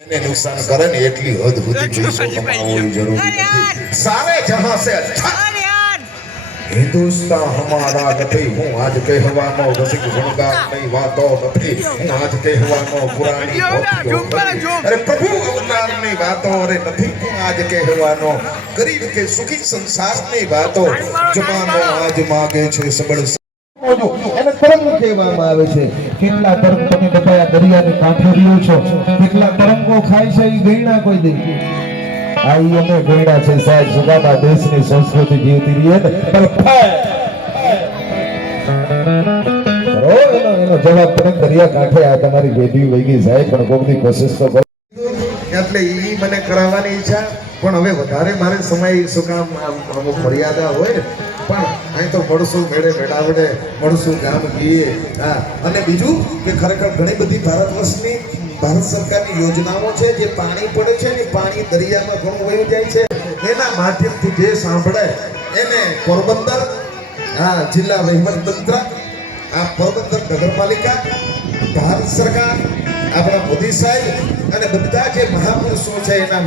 ने नुकसान करे ने એટલી હદ સુધી પૈસો કમાવવો જરૂરી નથી સારે જહાં સે અચ્છા हिंदुस्तान हमारा નથી હું આજ કહેવાનો રસિક ગુણગાન ની વાતો નથી હું આજ કહેવાનો પુરાણી અરે પ્રભુ અવતાર ની વાતો અરે નથી હું આજ કહેવાનો ગરીબ કે સુખી સંસાર ની વાતો જમાનો આજ માગે છે સબળ એને તરંગ કહેવામાં આવે છે કેટલા તરંગ તમે બધા દરિયાને કાંઠે રહ્યો છો કેટલા તરંગો ખાય છે એ ગણના કોઈ દે આઈ અમે ગણના છે સાહેબ સુગાતા દેશની સંસ્કૃતિ જીવતી રહી ને એનો જવાબ તમે દરિયા કાંઠે આ તમારી બેટી વહી ગઈ સાહેબ પણ કોકની કોશિશ તો કરો એટલે ઈ મને કરાવવાની ઈચ્છા પણ હવે વધારે મારે સમય શું કામ અમુક મર્યાદા હોય ને પણ અહીં તો મળશું મેળે મેળાવડે મળશું ગામ ગીએ હા અને બીજું કે ખરેખર ઘણી બધી ભારત સરકારની યોજનાઓ છે જે પાણી પડે છે ને પાણી દરિયામાં ઘણું વહી જાય છે એના માધ્યમથી જે સાંભળે એને પોરબંદર જિલ્લા વહીવટતંત્ર પોરબંદર નગરપાલિકા ભારત સરકાર આપણા મોદી સાહેબ અને બધા જે મહાપુરુષો છે એના